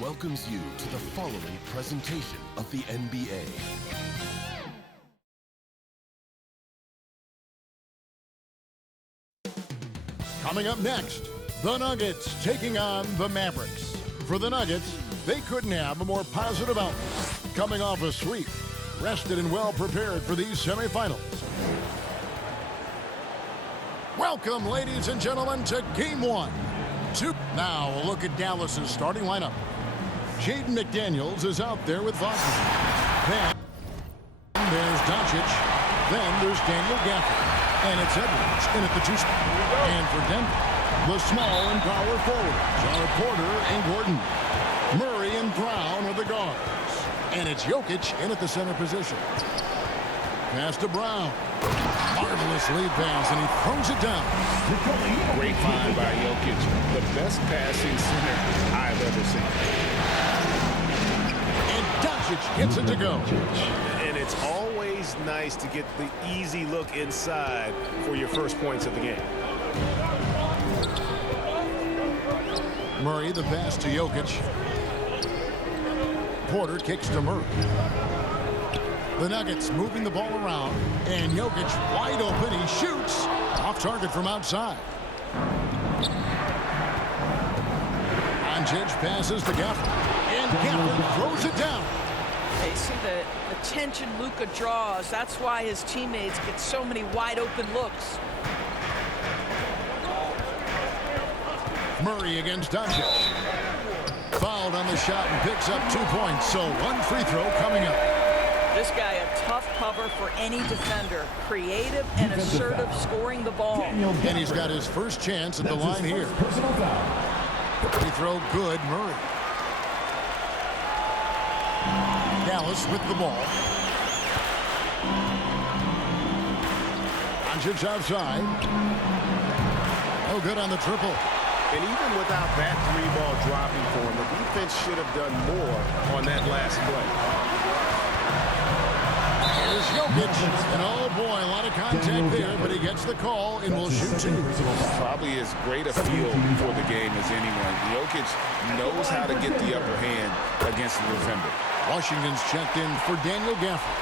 welcomes you to the following presentation of the NBA. Coming up next, the Nuggets taking on the Mavericks. For the Nuggets, they couldn't have a more positive outlook. Coming off a sweep, rested and well prepared for these semifinals. Welcome, ladies and gentlemen, to Game 1. Now, a look at Dallas's starting lineup. Jaden McDaniels is out there with Wagner. Then there's Doncic. Then there's Daniel Gafford. And it's Edwards in at the 2 spot. And for Denver, the small and power forwards are Porter and Gordon. Murray and Brown are the guards. And it's Jokic in at the center position. Pass to Brown. Marvelous lead pass, and he throws it down. Great find by Jokic. The best passing center I've ever seen. And Doncic gets it to go. And it's always nice to get the easy look inside for your first points of the game. Murray, the pass to Jokic. Porter kicks to Murray. The Nuggets moving the ball around, and Jokic wide open. He shoots off target from outside. Doncic passes to Gafford, and Gafford throws it down. They see the tension Luka draws. That's why his teammates get so many wide open looks. Murray against Doncic. Fouled on the shot and picks up 2 points, so one free throw coming up. This guy a tough cover for any defender. Creative and assertive scoring the ball. And he's got his first chance at the line here. Free throw good, Murray. Dallas with the ball. Doncic outside. No good on the triple. And even without that three-ball dropping for him, the defense should have done more on that last play. Here's Jokic, and oh boy, a lot of contact there, but he gets the call and will shoot 2. Probably as great a feel for the game as anyone. Jokic knows how to get the upper hand against the defender. Washington's checked in for Daniel Gafford.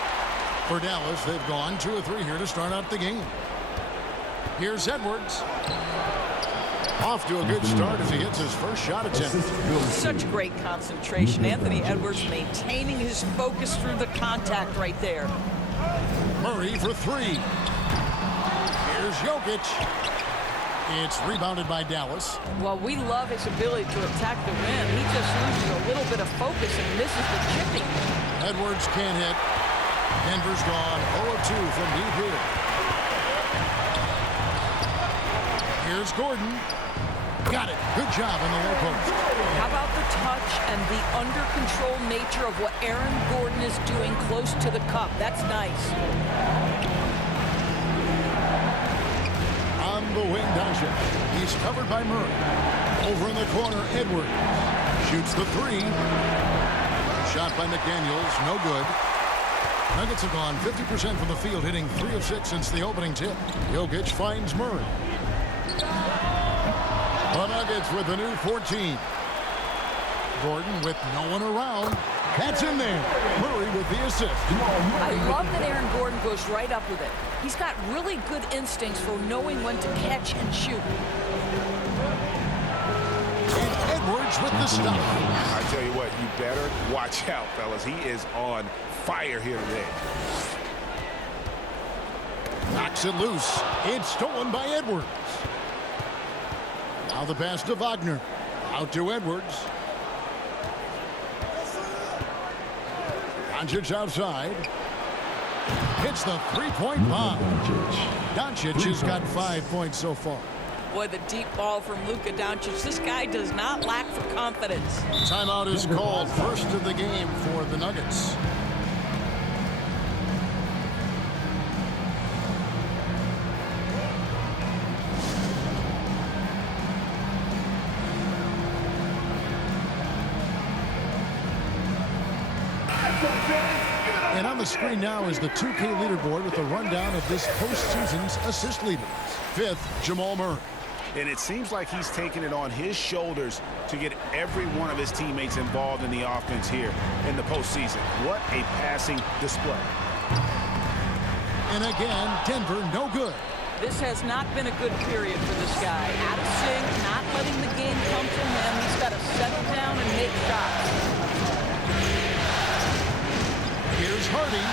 For Dallas, they've gone 2 of 3 here to start out the game. Here's Edwards. Off to a good start as he hits his first shot attempt. Such great concentration. Anthony Edwards maintaining his focus through the contact right there. Murray for 3. Here's Jokic. It's rebounded by Dallas. Well, we love his ability to attack the rim. He just loses a little bit of focus and misses the chipping. Edwards can't hit. Denver's gone 0 of 2 from deep here. Here's Gordon. Got it. Good job on the low post. How about the touch and the under-control nature of what Aaron Gordon is doing close to the cup? That's nice. On the wing, Doncic. He's covered by Murray. Over in the corner, Edwards. Shoots the 3. Shot by McDaniels. No good. Nuggets have gone 50% from the field, hitting 3 of 6 since the opening tip. Jokic finds Murray. The Nuggets with a new 14. Gordon with no one around. That's in there. Murray with the assist. I love that Aaron Gordon goes right up with it. He's got really good instincts for knowing when to catch and shoot. And Edwards with the stop. I tell you what, you better watch out, fellas. He is on fire here today. Knocks it loose. It's stolen by Edwards. Now the pass to Wagner. Out to Edwards. Doncic outside. Hits the three-point bomb. Doncic has got 5 points so far. Boy, the deep ball from Luka Doncic. This guy does not lack for confidence. Timeout is called. First of the game for the Nuggets. And on the screen now is the 2K leaderboard with a rundown of this postseason's assist leaders. 5th, Jamal Murray. And it seems like he's taking it on his shoulders to get every one of his teammates involved in the offense here in the postseason. What a passing display. And again, Denver no good. This has not been a good period for this guy. Out of sync, not letting the game come to him. He's got to settle down and make shots. Here's Hardy.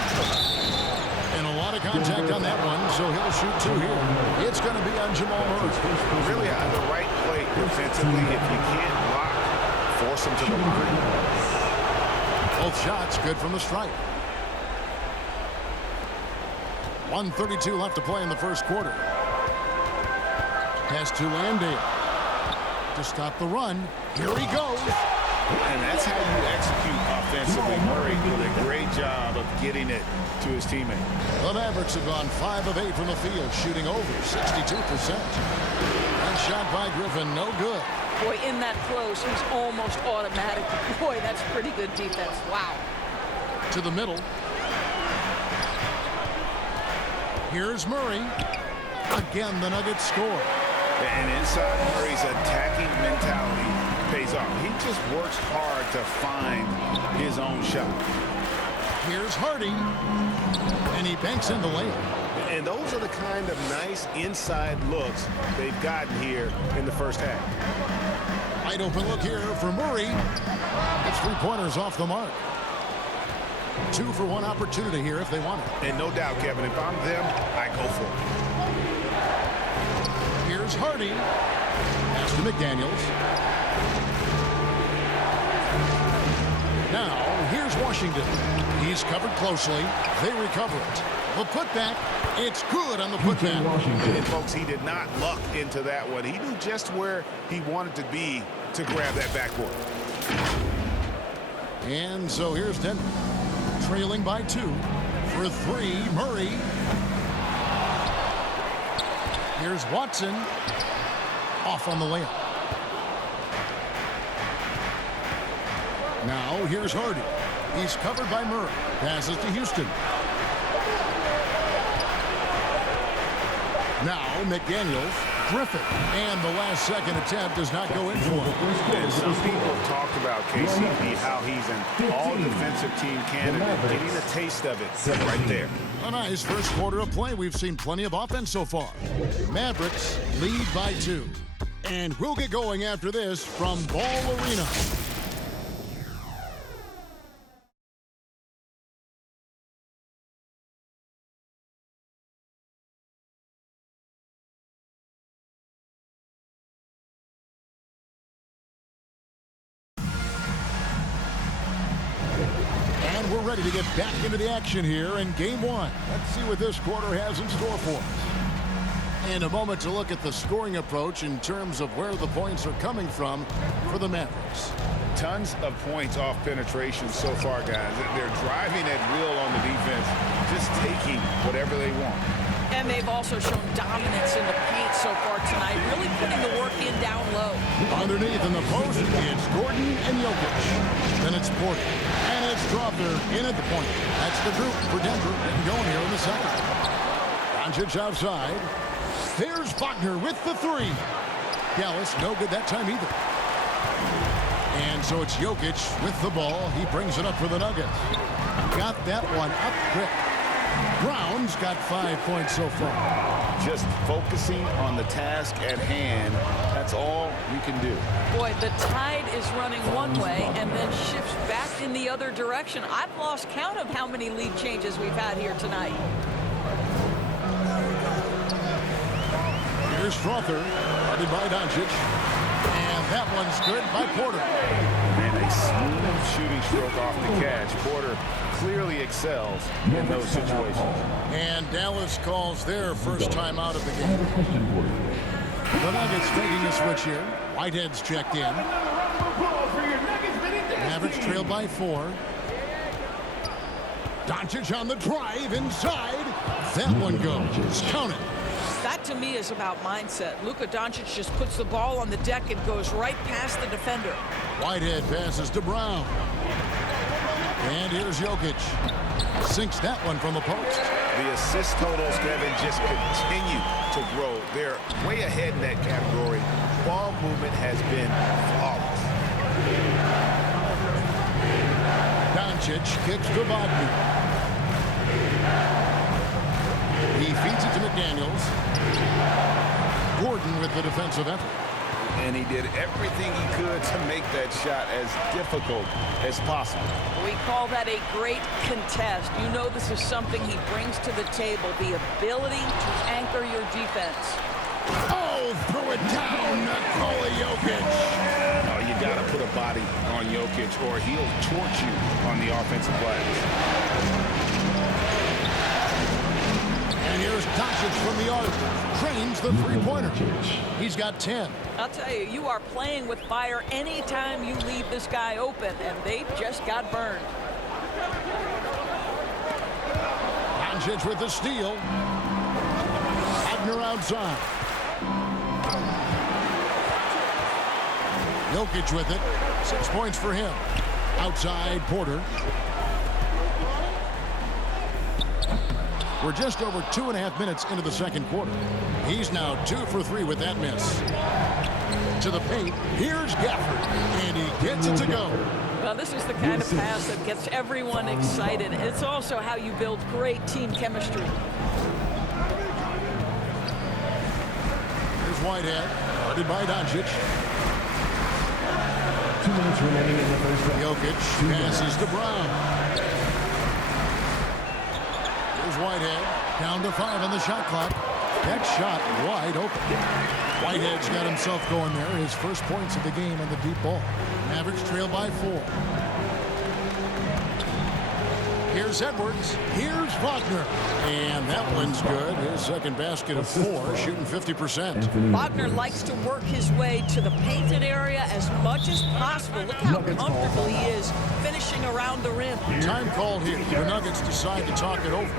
And a lot of contact on that one, so he'll shoot two here. It's going to be on Jamal Murray. Really on the right play defensively. If you can't block, force him to the line. Both shots good from the stripe. 1:32 left to play in the first quarter. Pass to Landale to stop the run. Here he goes. And that's how you execute offensively. Murray did a great job of getting it to his teammate. The Mavericks have gone 5 of 8 from the field, shooting over 62%. And shot by Griffin, no good. Boy, in that close, he's almost automatic. Boy, that's pretty good defense. Wow. To the middle. Here's Murray. Again, the Nuggets score. And inside Murray's attacking mentality pays off. He just works hard to find his own shot. Here's Hardy. And he banks in the layup. And those are the kind of nice inside looks they've gotten here in the first half. Wide open look here for Murray. It's 3-pointers off the mark. 2 for 1 opportunity here if they want it. And no doubt, Kevin, if I'm them, I go for it. Here's Hardy. Pass to McDaniels. Now, here's Washington. He's covered closely. They recover it. The putback. It's good on the putback. And, folks, he did not luck into that one. He knew just where he wanted to be to grab that backboard. And so here's Denver. Trailing by 2 for 3. Murray. Here's Watson. Off on the layup. Now here's Hardy. He's covered by Murray. Passes to Houston. Now McDaniels. Griffin. And the last second attempt does not go in for him. And some people have talked about KCP, how he's an all-defensive team candidate, getting a taste of it right there. A nice first quarter of play. We've seen plenty of offense so far. Mavericks lead by 2. And we'll get going after this from Ball Arena. We're ready to get back into the action here in Game 1. Let's see what this quarter has in store for us. And a moment to look at the scoring approach in terms of where the points are coming from for the Mavericks. Tons of points off penetration so far, guys. They're driving at will on the defense, just taking whatever they want. And they've also shown dominance in the paint so far tonight, really putting the work in down low. Underneath in the post, it's Gordon and Jokic. Then it's Porter. And it's Strawther in at the point. That's the group for Denver getting going here in the second. Doncic outside. There's Wagner with the 3. Dallas no good that time either. And so it's Jokic with the ball. He brings it up for the Nuggets. Got that one up quick. Brown's got 5 points so far. Just focusing on the task at hand. That's all you can do. Boy, the tide is running one way and then shifts back in the other direction. I've lost count of how many lead changes we've had here tonight. Here's Strawther, guarded by Doncic. And that one's good by Porter. And a smooth shooting stroke off the catch. Porter clearly excels in those situations. And Dallas calls their first time out of the game. The Nuggets making a switch here. Whitehead's checked in. Mavericks trail by 4. Doncic on the drive inside. That one goes. Count it. That, to me, is about mindset. Luka Doncic just puts the ball on the deck and goes right past the defender. Whitehead passes to Brown. And here's Jokic. Sinks that one from the post. The assist totals, Kevin, just continue to grow. They're way ahead in that category. Ball movement has been flawless. Doncic kicks to Wagner. He feeds it to McDaniels. Gordon with the defensive effort. And he did everything he could to make that shot as difficult as possible. We call that a great contest. You know this is something he brings to the table, the ability to anchor your defense. Oh, throw it down, Nikola Jokic. Oh, you got to put a body on Jokic or he'll torch you on the offensive glass. And here's Doncic from the arc. Trains the three-pointer. He's got 10. I'll tell you, you are playing with fire anytime you leave this guy open, and they just got burned. Doncic with the steal. Wagner outside. Jokic with it. 6 points for him. Outside Porter. We're just over 2.5 minutes into the second quarter. He's now 2 for 3 with that miss. To the paint. Here's Gafford. And he gets it to go. Well, this is the kind of pass that gets everyone excited. It's also how you build great team chemistry. Here's Whitehead. Guarded by Doncic. 2 minutes remaining in the first half. Jokic passes to Brown. Here's Whitehead. Down to 5 on the shot clock. That shot wide open. Whitehead's got himself going there. His first points of the game on the deep ball. Mavericks trail by 4. Here's Edwards. Here's Wagner. And that one's good. His second basket of 4, shooting 50%. Wagner likes to work his way to the painted area as much as possible. Look how comfortable he is finishing around the rim. Time called here. The Nuggets decide to talk it over.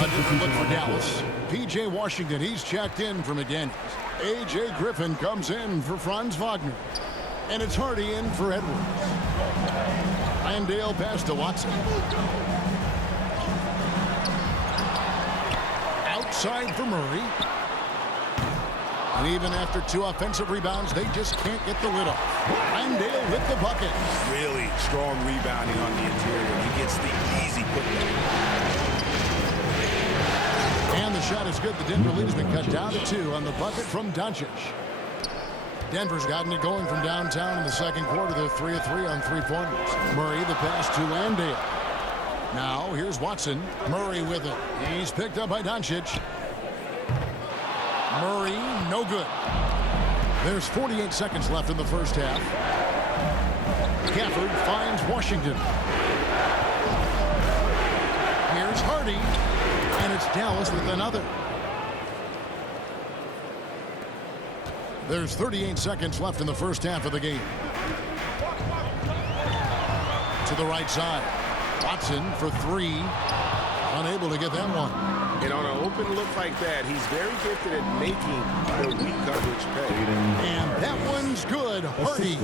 A different look for Dallas. P.J. Washington, he's checked in for McDaniels. A.J. Griffin comes in for Franz Wagner. And it's Hardy in for Edwards. Landale pass to Watson. Outside for Murray. And even after 2 offensive rebounds, they just can't get the lid off. Landale with the bucket. Really strong rebounding on the interior. He gets the easy putback. And the shot is good. The Denver lead has been cut down to 2 on the bucket from Doncic. Denver's gotten it going from downtown in the second quarter. They're 3 of 3 on 3-pointers. Murray the pass to Landale. Now here's Watson. Murray with it. He's picked up by Doncic. Murray, no good. There's 48 seconds left in the first half. Gafford finds Washington. Here's Hardy. And it's Dallas with another. There's 38 seconds left in the first half of the game. To the right side. Watson for 3. Unable to get that one. And on an open look like that, he's very gifted at making the weak coverage pay. And that one's good. Hardy.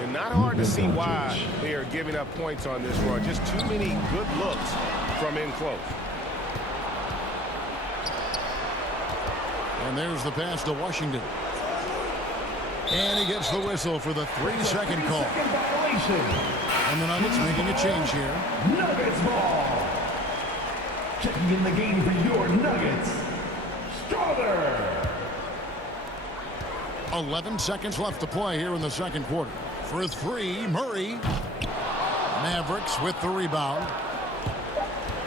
And not hard to see why they are giving up points on this run. Just too many good looks from in close. And there's the pass to Washington. And he gets the whistle for the 3-second call. And the Nuggets making a change here. Nuggets ball. Checking in the game for your Nuggets. Strawther. 11 seconds left to play here in the second quarter. For 3, Murray. Mavericks with the rebound.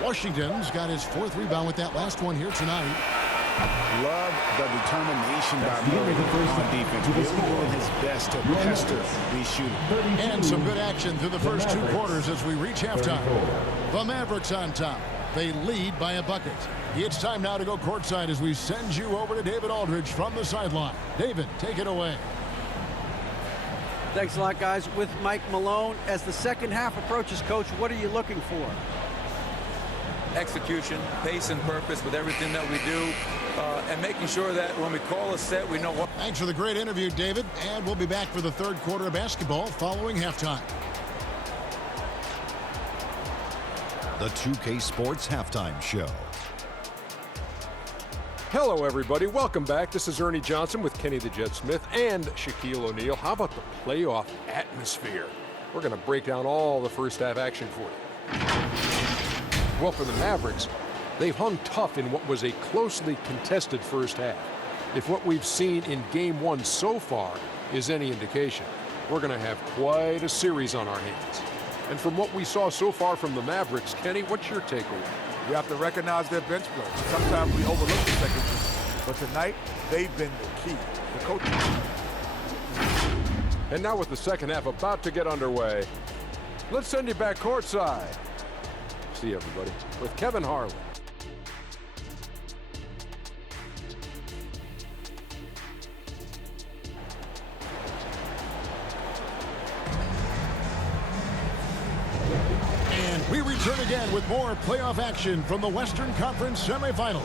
Washington's got his 4th rebound with that last one here tonight. Love the determination by Murray on defense. Really doing his best to pester these shooters. And some good action through the first 2 quarters as we reach halftime. The Mavericks on top. They lead by a bucket. It's time now to go courtside as we send you over to David Aldridge from the sideline. David, take it away. Thanks a lot, guys. With Mike Malone, as the second half approaches, Coach, what are you looking for? Execution, pace and purpose with everything that we do, and making sure that when we call a set, we know what. Thanks for the great interview, David. And we'll be back for the third quarter of basketball following halftime. the 2K Sports Halftime Show. Hello, everybody. Welcome back. This is Ernie Johnson with Kenny the Jet Smith and Shaquille O'Neal. How about the playoff atmosphere? We're going to break down all the first half action for you. Well, for the Mavericks, they've hung tough in what was a closely contested first half. If what we've seen in Game 1 so far is any indication, we're going to have quite a series on our hands. And from what we saw so far from the Mavericks, Kenny, what's your takeaway? You have to recognize their bench players. Sometimes we overlook the second team, but tonight they've been the key. The coaching. And now with the second half about to get underway, let's send you back courtside. See you, everybody, with Kevin Harlan. We return again with more playoff action from the Western Conference semifinals.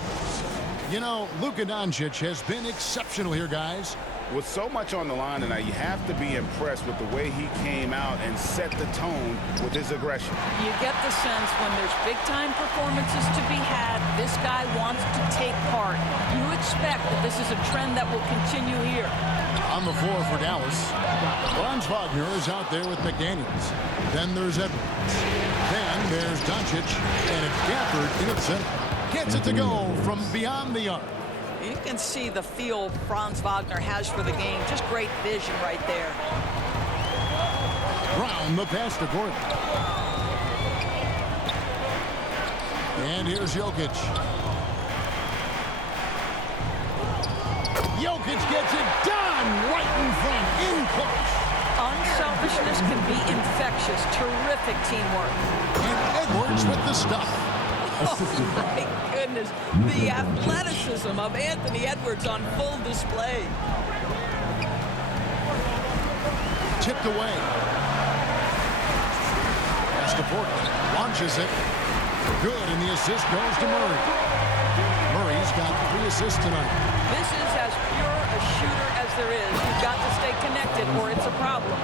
You know, Luka Doncic has been exceptional here, guys. With so much on the line tonight, you have to be impressed with the way he came out and set the tone with his aggression. You get the sense when there's big-time performances to be had, this guy wants to take part. You expect that this is a trend that will continue here. On the floor for Dallas, Franz Wagner is out there with McDaniels. Then there's Edwards. Then there's Doncic, and it's Gafford in its center. Gets it to go from beyond the arc. You can see the feel Franz Wagner has for the game. Just great vision right there. Brown the pass to Gordon. And here's Jokic. Jokic gets it done right in front, in close. Unselfishness can be infectious. Terrific teamwork. And Edwards with the stuff. Oh, my goodness. The athleticism of Anthony Edwards on full display. Tipped away. Pass to Portland. Launches it. Good, and the assist goes to Murray. Murray's got 3 assists tonight. This is as pure a shooter as there is. You've got to stay connected or it's a problem.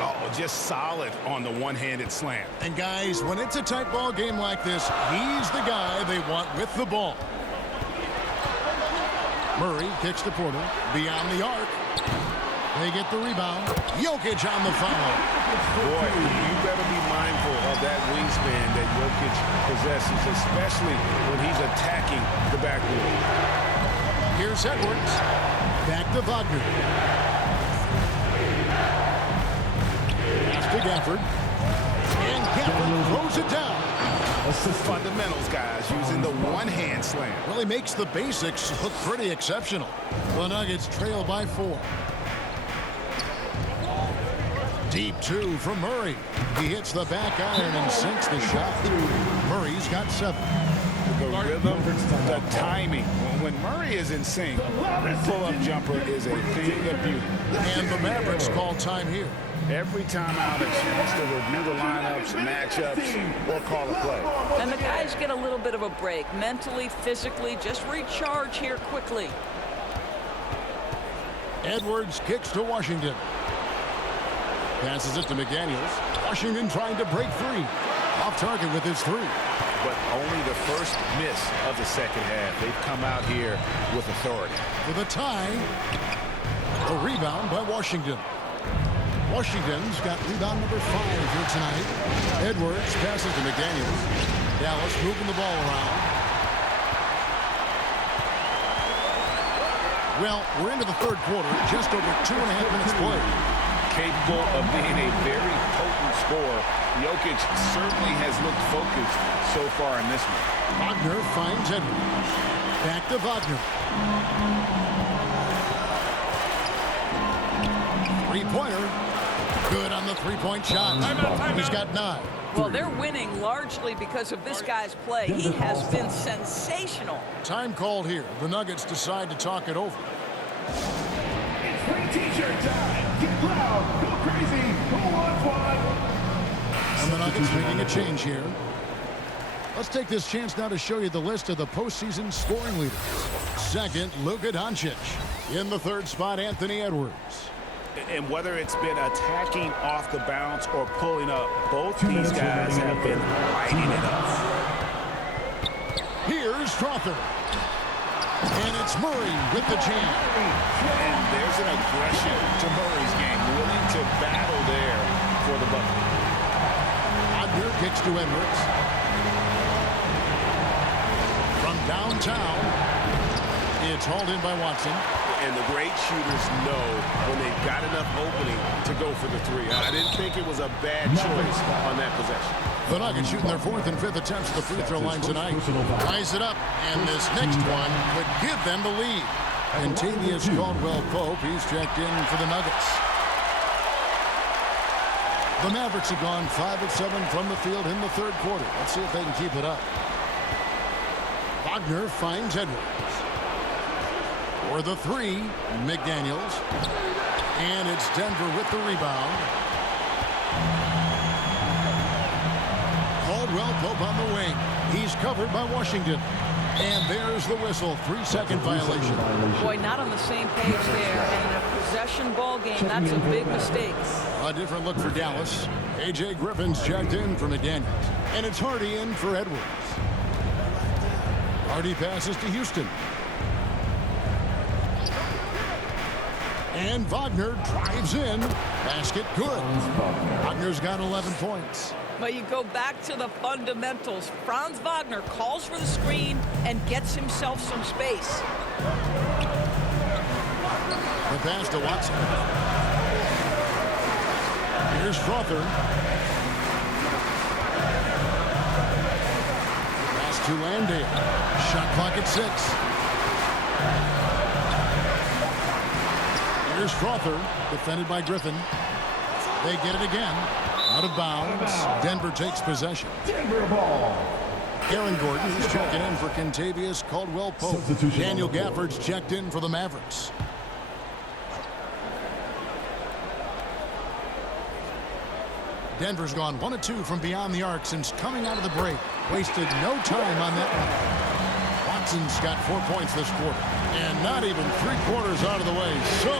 Oh, just solid on the one-handed slam. And guys, when it's a tight ball game like this, he's the guy they want with the ball. Murray kicks to Porter beyond the arc. They get the rebound. Jokic on the foul. Boy, you better be mindful of that wingspan that Jokic possesses, especially when he's attacking the backboard. Here's Edwards. Back to Wagner. Pass to Gafford. And Gafford throws it down. Fundamentals, guys, using the one-hand slam. Well, he makes the basics look pretty exceptional. The Nuggets trail by 4. Deep 2 from Murray. He hits the back iron and sinks the shot. Murray's got 7. The rhythm, the timing. When Murray is in sync, that pull-up jumper is a thing of beauty. And the Mavericks call time here. Every time out, a chance to review the lineups, matchups, or call a play. And the guys get a little bit of a break. Mentally, physically, just recharge here quickly. Edwards kicks to Washington. Passes it to McDaniels. Washington trying to break free. Off target with his 3. But only the first miss of the second half. They've come out here with authority. For the tie. A rebound by Washington. Washington's got rebound number 5 here tonight. Edwards passes to McDaniels. Dallas moving the ball around. Well, we're into the third quarter. Just over 2.5 minutes played. Capable of being a very potent scorer, Jokic certainly has looked focused so far in this one. Wagner finds Edwards. Back to Wagner. 3-pointer. Good on the 3-point shot. He's got 9. Well, they're winning largely because of this guy's play. He has been sensational. Time called here. The Nuggets decide to talk it over. It's free t-shirt time. Get loud, go crazy, who wants one? And the Nuggets making a change here. Let's take this chance now to show you the list of the postseason scoring leaders. Second, Luka Doncic. In the third spot, Anthony Edwards. And whether it's been attacking off the bounce or pulling up, both these guys have been lighting it up. Crowther. And it's Murray with the jam. And there's an aggression to Murray's game, willing to battle there for the bucket. Wagner kicks to Edwards. From downtown, it's hauled in by Watson. And the great shooters know when they've got enough opening to go for the three. I didn't think it was a bad choice on that possession. The Nuggets shooting their 4th and 5th attempts at the free throw line tonight. Ties it up, and this next one could give them the lead. Contavious Caldwell-Pope, he's checked in for the Nuggets. The Mavericks have gone 5 of 7 from the field in the 3rd quarter. Let's see if they can keep it up. Wagner finds Edwards. For the 3, McDaniels. And it's Denver with the rebound. Caldwell-Pope on the wing. He's covered by Washington. And there's the whistle. 3-second violation. Boy, not on the same page there. And in a possession ball game, that's a big mistake. A different look for Dallas. A.J. Griffin's checked in for McDaniels. And it's Hardy in for Edwards. Hardy passes to Houston. And Wagner drives in. Basket good. Wagner's got 11 points. But you go back to the fundamentals. Franz Wagner calls for the screen and gets himself some space. The pass to Watson. Here's Crowther. Pass to Landale. Shot clock at 6. Here's Crowther, defended by Griffin. They get it again. Out of bounds. Denver takes possession. Denver ball. Aaron Gordon is checking in for Contavious Caldwell-Pope. Daniel Gafford's checked in for the Mavericks. Denver's gone 1 of 2 from beyond the arc since coming out of the break. Wasted no time on that one. Watson's got 4 points this quarter. And not even 3/4 out of the way. So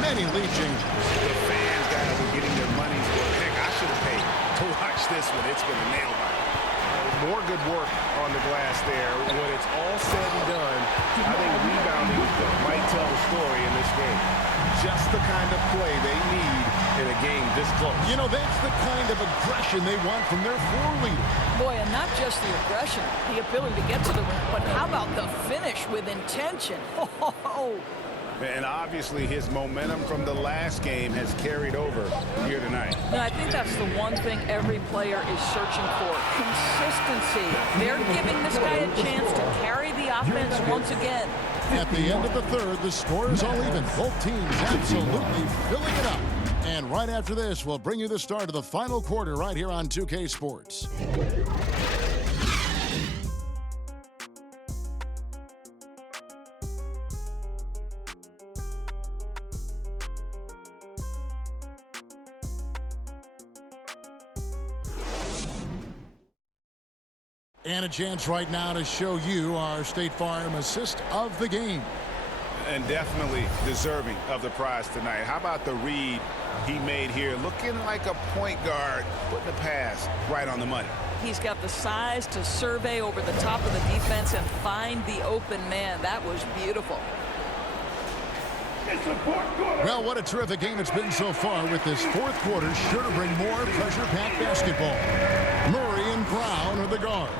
many lead changes. The fans, guys, are getting their money's worth. Heck, I should have paid to watch this one. It's been a nail biter. More good work on the glass there. When it's all said and done, I think rebounding might tell the story in this game. Just the kind of play they need in a game this close. You know, that's the kind of aggression they want from their floor leader. Boy, and not just the aggression, the ability to get to the rim, but how about the finish with intention? Oh. And obviously his momentum from the last game has carried over here tonight. No, I think that's the one thing every player is searching for. Consistency. They're giving this guy a chance to carry the offense once again. At the end of the 3rd, the score is all even. Both teams absolutely filling it up. And right after this, we'll bring you the start of the final quarter right here on 2K Sports. And a chance right now to show you our State Farm assist of the game. And definitely deserving of the prize tonight. How about the read he made here? Looking like a point guard, putting the pass right on the money. He's got the size to survey over the top of the defense and find the open man. That was beautiful. Well, what a terrific game it's been so far, with this 4th quarter sure to bring more pressure-packed basketball. Murray and Brown are the guards.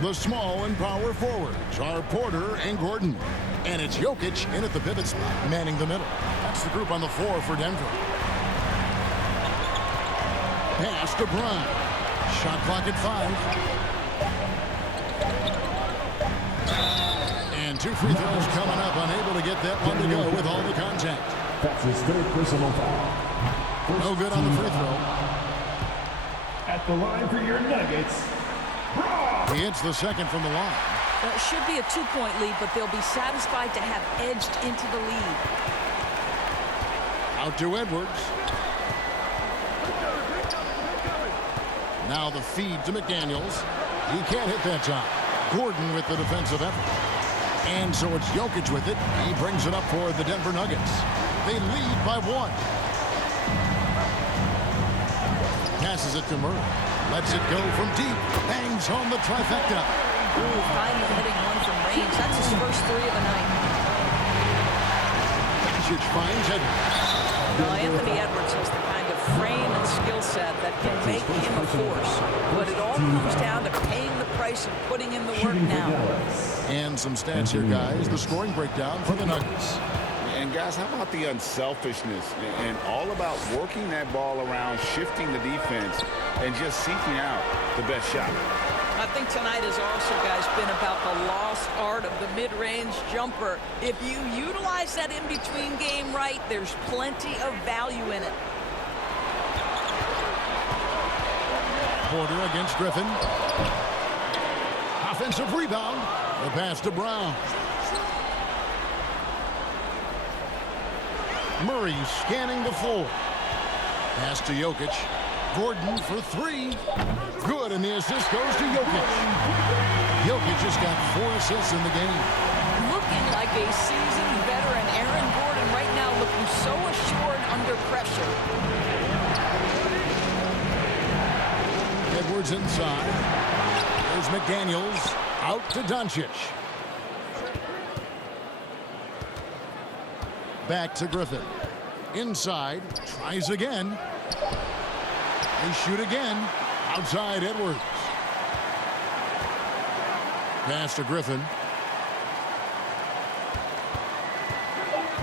The small and power forwards are Porter and Gordon. And it's Jokic in at the pivot spot, manning the middle. That's the group on the floor for Denver. Pass to Brown. Shot clock at 5. And 2 free throws coming up, unable to get that one to go with all the contact. That's his 3rd personal foul. No good on the free throw. At the line for your Nuggets, He hits the 2nd from the line. It should be a 2-point lead, but they'll be satisfied to have edged into the lead. Out to Edwards. Now the feed to McDaniels. He can't hit that time. Gordon with the defensive effort. And so it's Jokic with it. He brings it up for the Denver Nuggets. They lead by 1. Passes it to Murray. Lets it go from deep. Bangs home the trifecta. Ooh, finally hitting one from range. That's his first three of the night. Finds Edwards. Now, Anthony Edwards has the kind of frame and skill set that can make him a force. But it all comes down to paying the price and putting in the work now. And some stats here, guys. The scoring breakdown for the Nuggets. And guys, how about the unselfishness and all about working that ball around, shifting the defense, and just seeking out the best shot? I think tonight has also, guys, been about the lost art of the mid-range jumper. If you utilize that in-between game right, there's plenty of value in it. Porter against Griffin. Offensive rebound. The pass to Brown. Murray scanning the floor. Pass to Jokic. Gordon for three. Good, and the assist goes to Jokic. Jokic just got 4 assists in the game. Looking like a seasoned veteran. Aaron Gordon right now looking so assured under pressure. Edwards inside. There's McDaniels. Out to Doncic. Back to Griffin. Inside. Tries again. They shoot again. Outside Edwards. Pass to Griffin.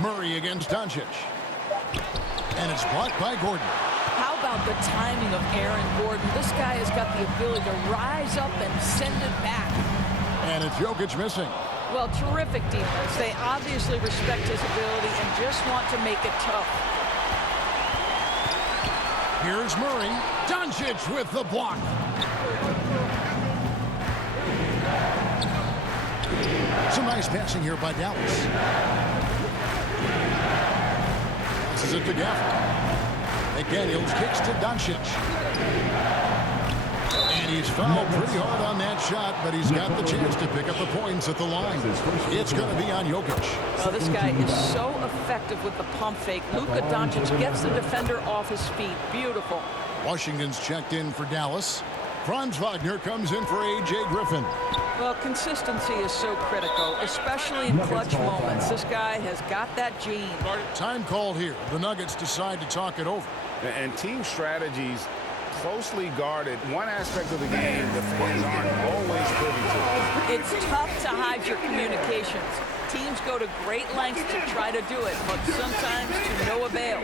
Murray against Doncic. And it's blocked by Gordon. How about the timing of Aaron Gordon? This guy has got the ability to rise up and send it back. And it's Jokic missing. Well, terrific defense. They obviously respect his ability and just want to make it tough. Here's Murray. Doncic with the block. Some nice passing here by Dallas. This is it to Gafford. McDaniels kicks to Doncic. And he's fouled pretty hard on that shot, but he's got the chance to pick up the points at the line. It's going to be on Jokic. Oh, this guy is so effective with the pump fake. Luka Doncic gets the defender off his feet. Beautiful. Washington's checked in for Dallas. Franz Wagner comes in for A.J. Griffin. Well, consistency is so critical, especially in clutch moments. This guy has got that gene. Time called here. The Nuggets decide to talk it over. And team strategies closely guarded. One aspect of the game the fans aren't always privy to. It's tough to hide your communications. Teams go to great lengths to try to do it, but sometimes to no avail.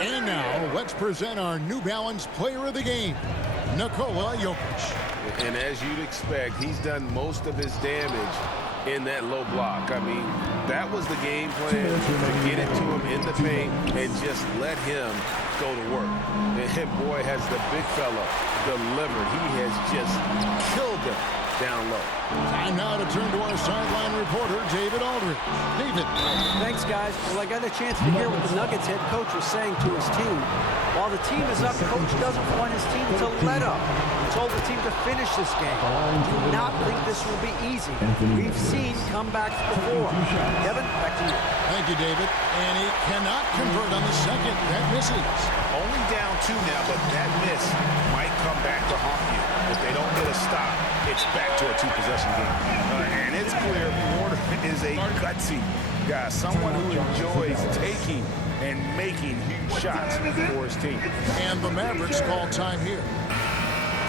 And now, let's present our New Balance Player of the Game, Nikola Jokic. And as you'd expect, he's done most of his damage in that low block. I mean, that was the game plan, to get it to him in the paint and just let him go to work. And boy, has the big fella delivered. He has just killed them down low. Time now to turn to our sideline reporter, David Aldridge. David. Thanks, guys. Well, I got a chance to hear what the Nuggets head coach was saying to his team. While the team is up, coach doesn't want his team to let up. He told the team to finish this game. Do not think this will be easy. We've seen comebacks before. Kevin, back to you. Thank you, David. And he cannot convert on the second. That misses. Only down 2 now, but that miss might come back to haunt you. If they don't get a stop, it's back to a 2-possession game. And it's clear Porter is a gutsy guy, someone who enjoys taking and making huge shots for his team. And the Mavericks call time here.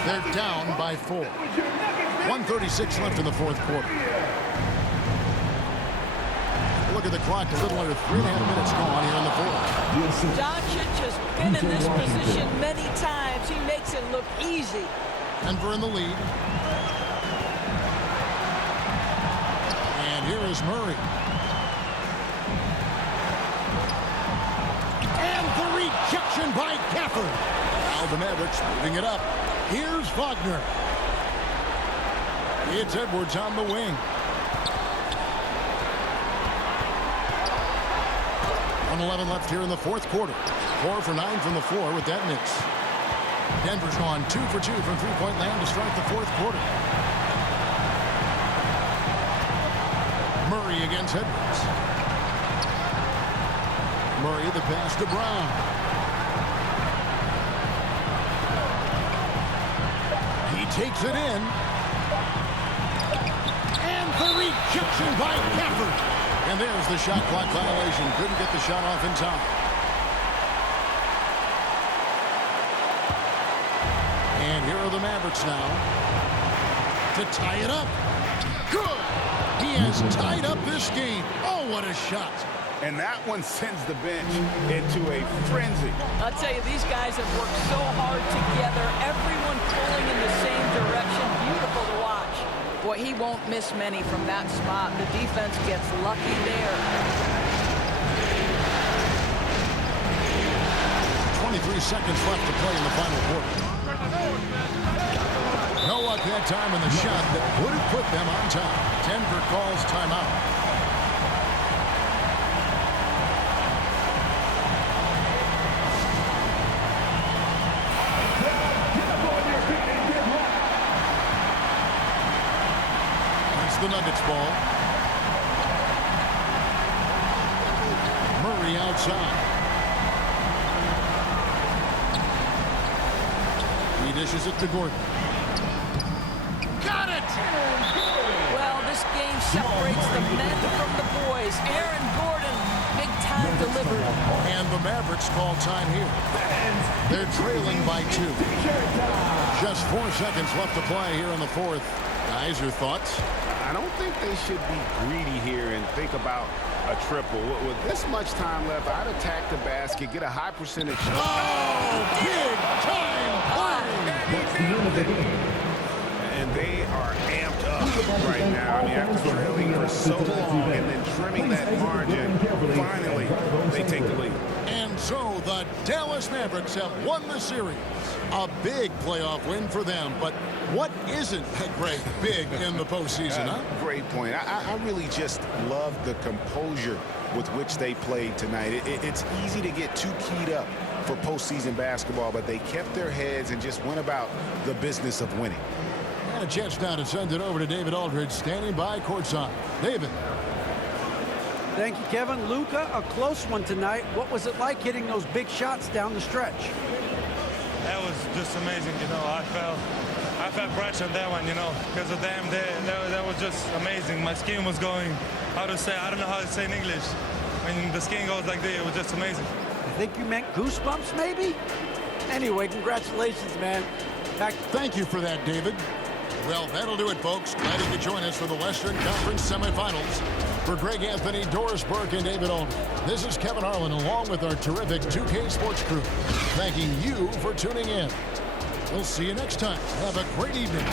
They're down by 4. 1:36 left in the fourth quarter. Look at the clock, a little under 3.5 minutes gone here in the fourth. Doncic has been in this position many times. He makes it look easy. Denver in the lead. And here is Murray. And the rejection by Gafford. Now the Mavericks moving it up. Here's Wagner. It's Edwards on the wing. 1:11 left here in the fourth quarter. 4 for 9 from the floor with that miss. Denver's gone 2 for 2 from three-point land to start the fourth quarter. Murray against Edwards. Murray the pass to Brown. He takes it in. And the rejection by Gafford. And there's the shot clock violation. Couldn't get the shot off in time. And here are the Mavericks now to tie it up. Good. He has tied up this game. Oh, what a shot. And that one sends the bench into a frenzy. I'll tell you, these guys have worked so hard together. Everyone pulling in the same direction. Beautiful to watch. Boy, he won't miss many from that spot. The defense gets lucky there. 23 seconds left to play in the final quarter. No luck that time in the shot that would have put them on top. Denver calls timeout. The Nuggets ball. Murray outside. He dishes it to Gordon. Got it! Well, this game separates the men from the boys. Aaron Gordon, big time delivery. And the Mavericks call time here. They're trailing by 2. Just 4 seconds left to play here in the fourth. Guys, your thoughts? I don't think they should be greedy here and think about a triple. With this much time left, I'd attack the basket, get a high percentage shot. Oh, big time play! And they are amped up right now. I mean, after trailing for so long and then trimming that margin, finally they take the lead. And so the Dallas Mavericks have won the series. A big playoff win for them, but what isn't Greg big in the postseason, huh? Great point. I really just love the composure with which they played tonight. It's easy to get too keyed up for postseason basketball, but they kept their heads and just went about the business of winning. And a chance now to send it over to David Aldridge, standing by courtside. David. Thank you, Kevin. Luka, a close one tonight. What was it like hitting those big shots down the stretch? That was just amazing, you know. I felt pressure on that one, you know, because of them. That was just amazing. My skin was going, I don't know how to say in English. When the skin goes like this, it was just amazing. I think you meant goosebumps, maybe? Anyway, congratulations, man. Thank you for that, David. Well, that'll do it, folks. Glad you could join us for the Western Conference semifinals. For Greg Anthony, Doris Burke, and David Aldridge, this is Kevin Harlan along with our terrific 2K Sports crew, thanking you for tuning in. We'll see you next time. Have a great evening.